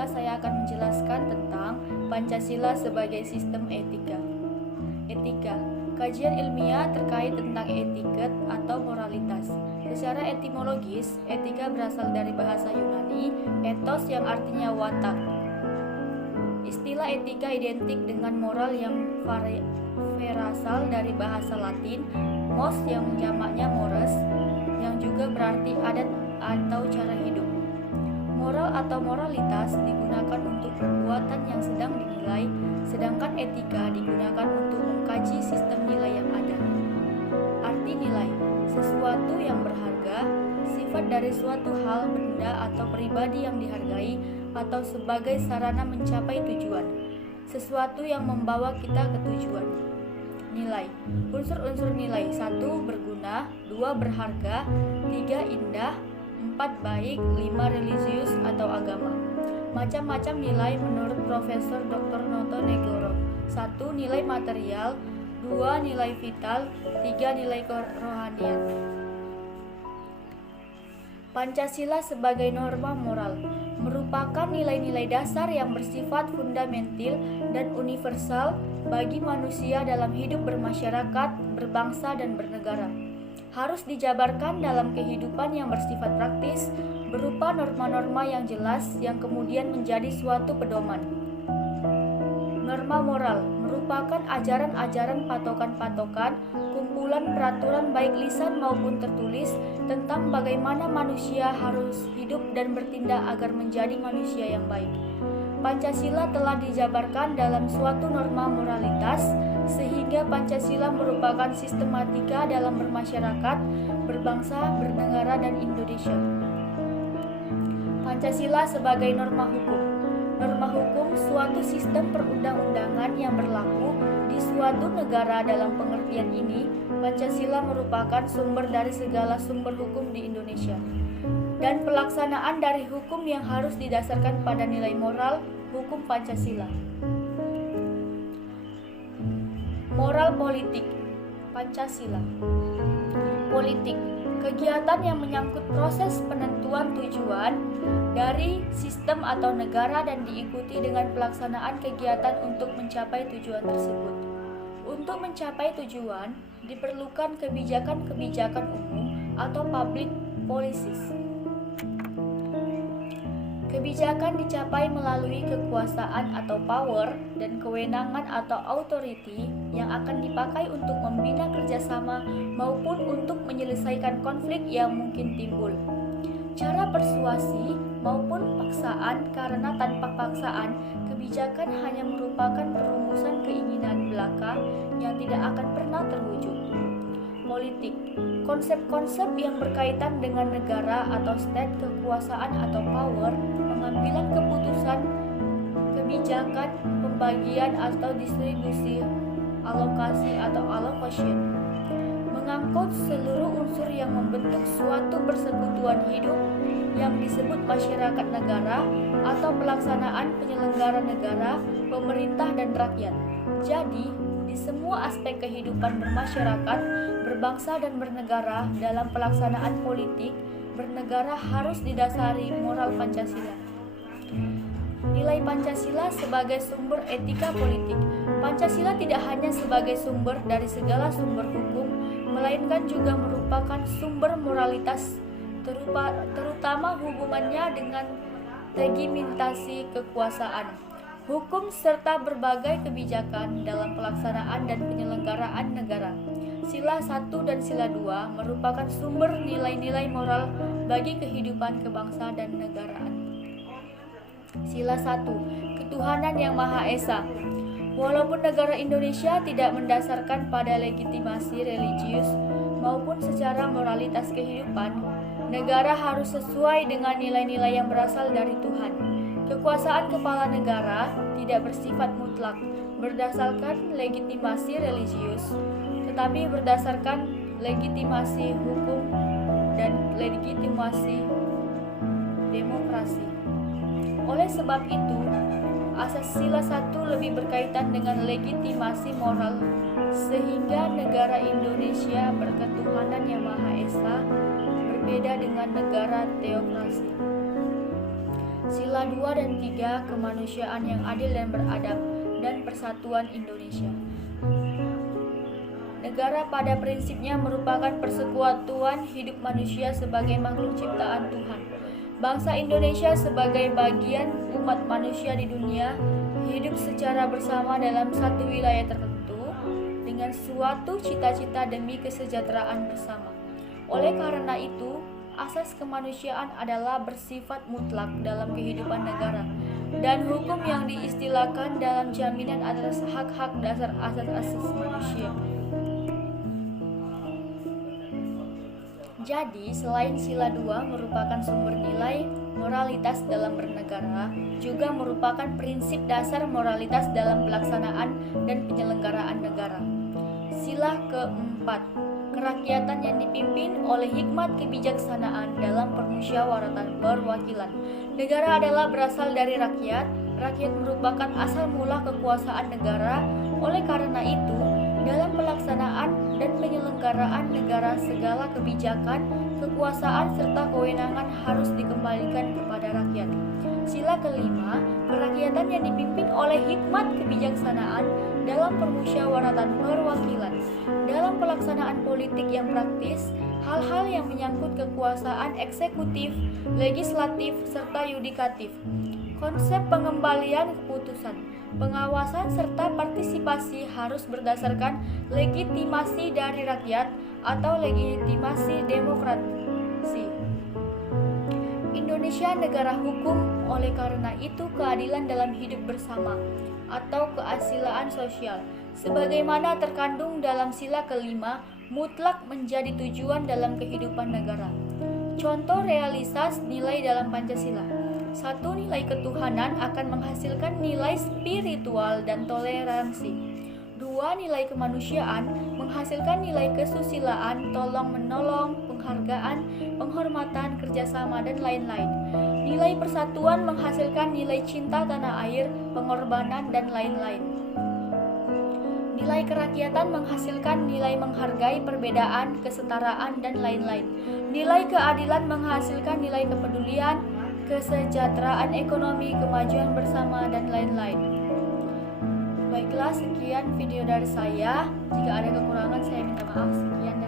Pancasila, saya akan menjelaskan tentang Pancasila sebagai sistem etika. Etika, kajian ilmiah terkait tentang etiket atau moralitas. Secara etimologis, etika berasal dari bahasa Yunani, ethos yang artinya watak. Istilah etika identik dengan moral yang berasal dari bahasa Latin, mos yang jamaknya mores, yang juga berarti adat atau cara hidup. Moral atau moralitas digunakan untuk perbuatan yang sedang dinilai, sedangkan etika digunakan untuk mengkaji sistem nilai yang ada. Arti nilai, sesuatu yang berharga, sifat dari suatu hal, benda, atau pribadi yang dihargai, atau sebagai sarana mencapai tujuan. Sesuatu yang membawa kita ke tujuan. Nilai, unsur-unsur nilai: 1. Berguna, 2. Berharga, 3. Indah, 4. Baik, 5. Religius atau agama. Macam-macam nilai menurut Profesor Dr. Noto Negoro. 1. Nilai material, 2. Nilai vital, 3. Nilai kerohanian. Pancasila sebagai norma moral merupakan nilai-nilai dasar yang bersifat fundamental dan universal bagi manusia dalam hidup bermasyarakat, berbangsa, dan bernegara. Harus dijabarkan dalam kehidupan yang bersifat praktis, berupa norma-norma yang jelas yang kemudian menjadi suatu pedoman. Norma moral merupakan ajaran-ajaran patokan-patokan, kumpulan peraturan baik lisan maupun tertulis tentang bagaimana manusia harus hidup dan bertindak agar menjadi manusia yang baik. Pancasila telah dijabarkan dalam suatu norma moralitas, sehingga Pancasila merupakan sistematika dalam bermasyarakat, berbangsa, bernegara, dan Indonesia. Pancasila sebagai norma hukum. Norma hukum suatu sistem perundang-undangan yang berlaku di suatu negara. Dalam pengertian ini, Pancasila merupakan sumber dari segala sumber hukum di Indonesia. Dan pelaksanaan dari hukum yang harus didasarkan pada nilai moral, hukum Pancasila. Moral politik Pancasila. Politik, kegiatan yang menyangkut proses penentuan tujuan dari sistem atau negara dan diikuti dengan pelaksanaan kegiatan untuk mencapai tujuan tersebut. Untuk mencapai tujuan, diperlukan kebijakan-kebijakan umum atau public policies. Kebijakan dicapai melalui kekuasaan atau power dan kewenangan atau authority yang akan dipakai untuk membina kerjasama maupun untuk menyelesaikan konflik yang mungkin timbul. Cara persuasi maupun paksaan, karena tanpa paksaan, kebijakan hanya merupakan perumusan keinginan belaka yang tidak akan pernah terwujud. Politik, konsep-konsep yang berkaitan dengan negara atau state, kekuasaan atau power, pengambilan keputusan, kebijakan, pembagian atau distribusi, alokasi atau allocation, mengangkut seluruh unsur yang membentuk suatu persekutuan hidup yang disebut masyarakat negara atau pelaksanaan penyelenggara negara, pemerintah, dan rakyat. Jadi, di semua aspek kehidupan bermasyarakat, berbangsa, dan bernegara dalam pelaksanaan politik, bernegara harus didasari moral Pancasila. Nilai Pancasila sebagai sumber etika politik. Pancasila tidak hanya sebagai sumber dari segala sumber hukum, melainkan juga merupakan sumber moralitas, terutama hubungannya dengan legitimasi kekuasaan, hukum, serta berbagai kebijakan dalam pelaksanaan dan penyelenggaraan negara. Sila 1 dan Sila 2 merupakan sumber nilai-nilai moral bagi kehidupan kebangsa dan negaraan. Sila 1. Ketuhanan yang Maha Esa. Walaupun negara Indonesia tidak mendasarkan pada legitimasi religius maupun secara moralitas kehidupan, negara harus sesuai dengan nilai-nilai yang berasal dari Tuhan. Kekuasaan kepala negara tidak bersifat mutlak berdasarkan legitimasi religius, tetapi berdasarkan legitimasi hukum dan legitimasi demokrasi. Oleh sebab itu, asas sila 1 lebih berkaitan dengan legitimasi moral, sehingga negara Indonesia berketuhanan yang Maha Esa berbeda dengan negara teokrasi. Sila 2 dan 3 kemanusiaan yang adil dan beradab, dan persatuan Indonesia. Negara pada prinsipnya merupakan persekutuan hidup manusia sebagai makhluk ciptaan Tuhan. Bangsa Indonesia sebagai bagian umat manusia di dunia hidup secara bersama dalam satu wilayah tertentu dengan suatu cita-cita demi kesejahteraan bersama. Oleh karena itu, asas kemanusiaan adalah bersifat mutlak dalam kehidupan negara, dan hukum yang diistilahkan dalam jaminan atas hak-hak dasar asas-asas manusia. Jadi, selain sila 2 merupakan sumber nilai moralitas dalam bernegara, juga merupakan prinsip dasar moralitas dalam pelaksanaan dan penyelenggaraan negara. Sila keempat, kerakyatan yang dipimpin oleh hikmat kebijaksanaan dalam permusyawaratan perwakilan. Negara adalah berasal dari rakyat. Rakyat merupakan asal mula kekuasaan negara. Oleh karena itu, dalam pelaksanaan dan penyelenggaraan negara, segala kebijakan, kekuasaan, serta kewenangan harus dikembalikan kepada rakyat. Sila kelima, kerakyatan yang dipimpin oleh hikmat kebijaksanaan dalam permusyawaratan perwakilan. Dalam pelaksanaan politik yang praktis, hal-hal yang menyangkut kekuasaan eksekutif, legislatif, serta yudikatif, konsep pengembalian keputusan, pengawasan, serta partisipasi harus berdasarkan legitimasi dari rakyat atau legitimasi demokrasi. Indonesia negara hukum, oleh karena itu keadilan dalam hidup bersama atau keasilaan sosial, sebagaimana terkandung dalam sila kelima, mutlak menjadi tujuan dalam kehidupan negara. Contoh realisasi nilai dalam Pancasila. 1. Nilai ketuhanan akan menghasilkan nilai spiritual dan toleransi. 2. Nilai kemanusiaan menghasilkan nilai kesusilaan, tolong-menolong, penghargaan, penghormatan, kerjasama, dan lain-lain. Nilai persatuan menghasilkan nilai cinta tanah air, pengorbanan, dan lain-lain. Nilai kerakyatan menghasilkan nilai menghargai perbedaan, kesetaraan, dan lain-lain. Nilai keadilan menghasilkan nilai kepedulian, kesejahteraan ekonomi, kemajuan bersama, dan lain-lain. Baiklah, sekian video dari saya. Jika ada kekurangan, saya minta maaf. Sekian.